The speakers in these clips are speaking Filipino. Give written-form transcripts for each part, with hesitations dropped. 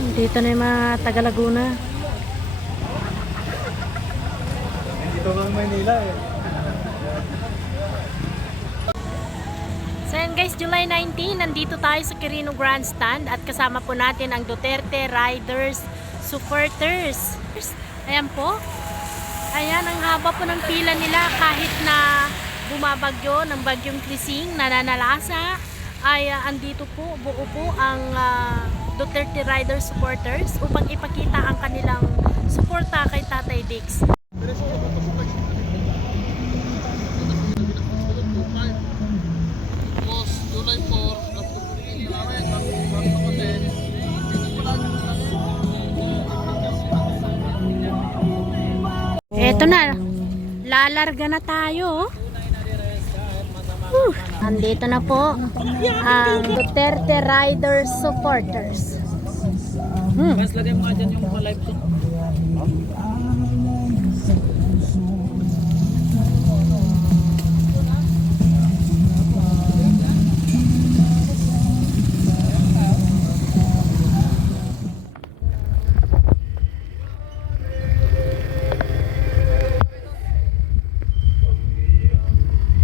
Dito na yung mga taga Laguna. Dito lang Maynila eh. So yan guys, July 19, nandito tayo sa Quirino Grandstand at kasama po natin ang Duterte Riders Supporters. Ayan po. Ayan, ang haba po ng pila nila kahit na bumabagyo ng bagyong Krising, nananalasa, ay andito po, buo po ang Duterte Riders Supporters upang ipakita ang kanilang suporta kay Tatay Diggs. Eto na, lalarga na tayo. Andito na po ang Duterte Riders Supporters. Mas lagay mo nga dyan yung mga live ko.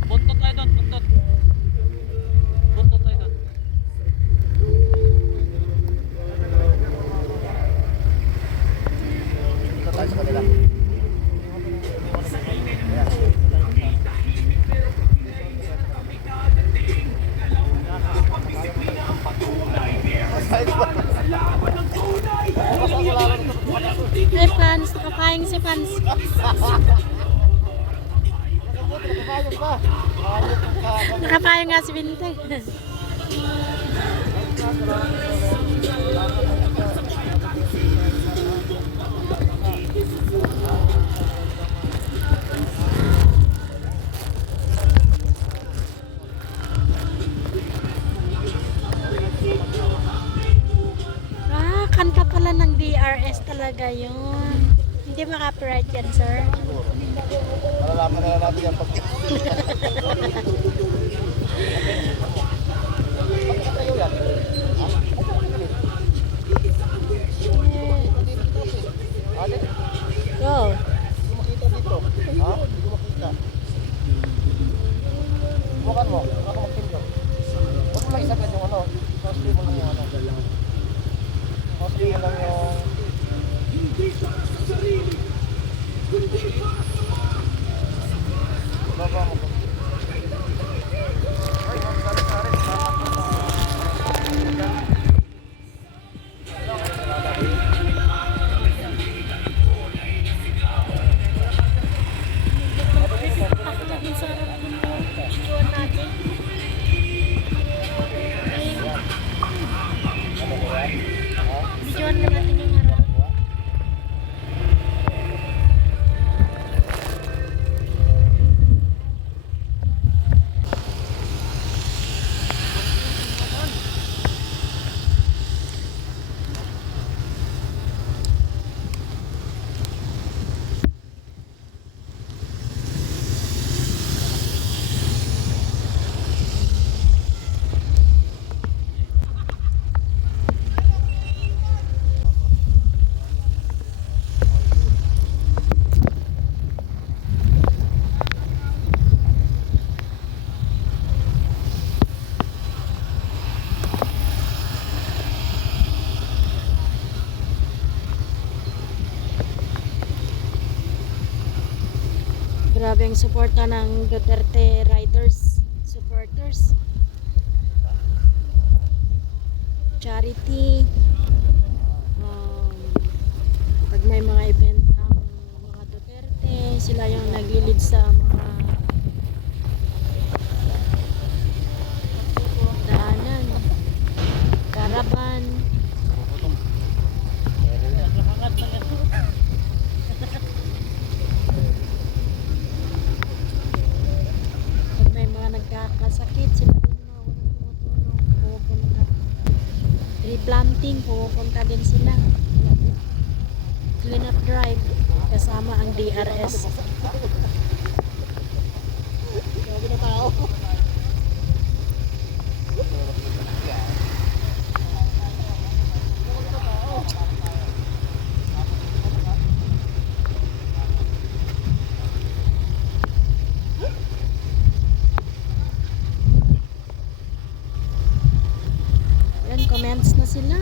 Buntot tayo doon, buntot. Buntot tayo doon. Buntot tayo sa kanila. Hey fans, nakapayang si fans. Nakapayang nga si Bintay. Kanta pala ng DRS talaga yun. Hindi maka-copyright yan, sir. Malalaman na natin yan pag... Tayo yan. Go. Hindi makita dito. Ha? Hindi makita. Bukan mo. Ako mag-pindot. Huwag mo lang isagad yung ano. Mostly mo lang yung ano. Mostly mo lang yung... Baba mo. Ay, sari-sari. Videoan na natin yung harap. Grabe ang suporta ng Duterte Riders Supporters. Charity. Pag may mga event ang mga Duterte, sila yung nagilid sa mga daanan, karaban. Pag may mga nagkakasakit, sila din mga unang tumutulong, pumupunta. Replanting, pumupunta din sila. Clean up drive kasama ang DRS. Grabe na tao. Clients na sila.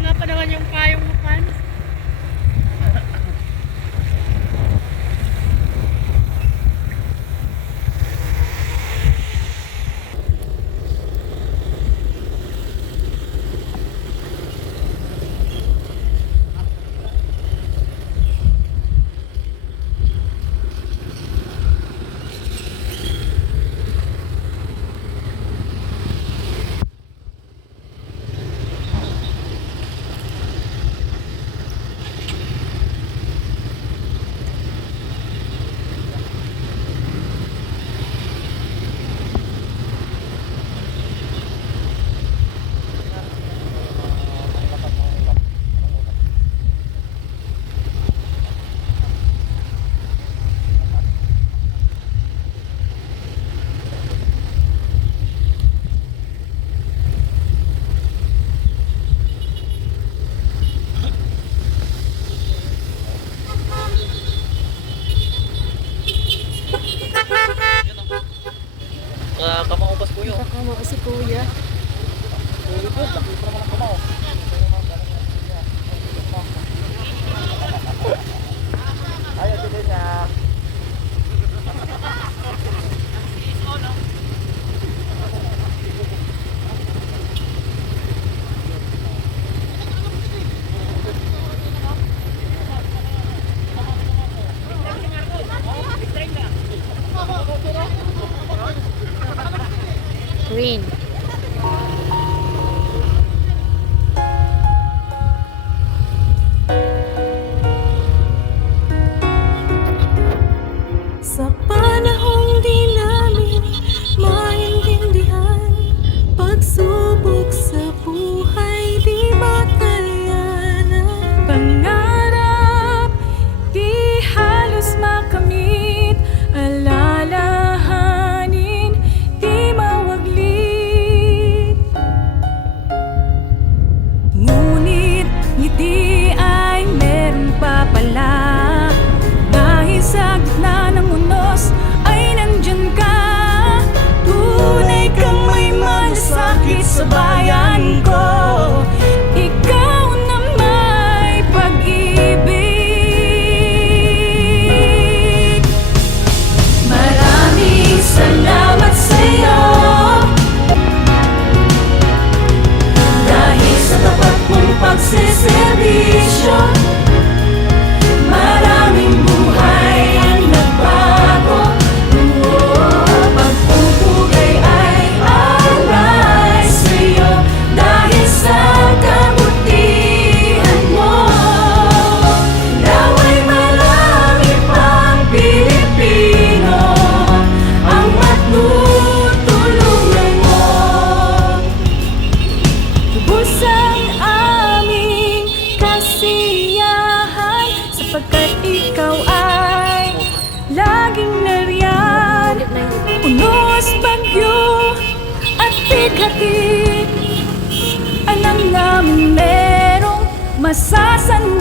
Wala pa naman yung payong mo, pan. Kamaupas po yun. Kakamo si kuya. Ayaw din niya. Green. Sa panahong di namin maintindihan, pagsubok sa buhay di makayanan. Pangarap di halos makamit, alalahanin di mawaglit. Ngunit ngiti ay meron pa pala. Dahil sa gitna ng unos ay nandyan ka. Tunay kang may malasakit sa bayan ko. Ikaw na may pag-ibig. Maraming salamat sa'yo, dahil sa tapat mong pagseserbisyo. Maraming buhay ang nagbago. Pagpupugay ay alay sa'yo, dahil sa kabutihan mo. Nawa'y marami pang Pilipino ang matutulungan mo. Lubos ang aming kasiyahan, sapagkat ikaw ay laging nariyan. Unos, bagyo at bighati, alam namin merong masasandalan.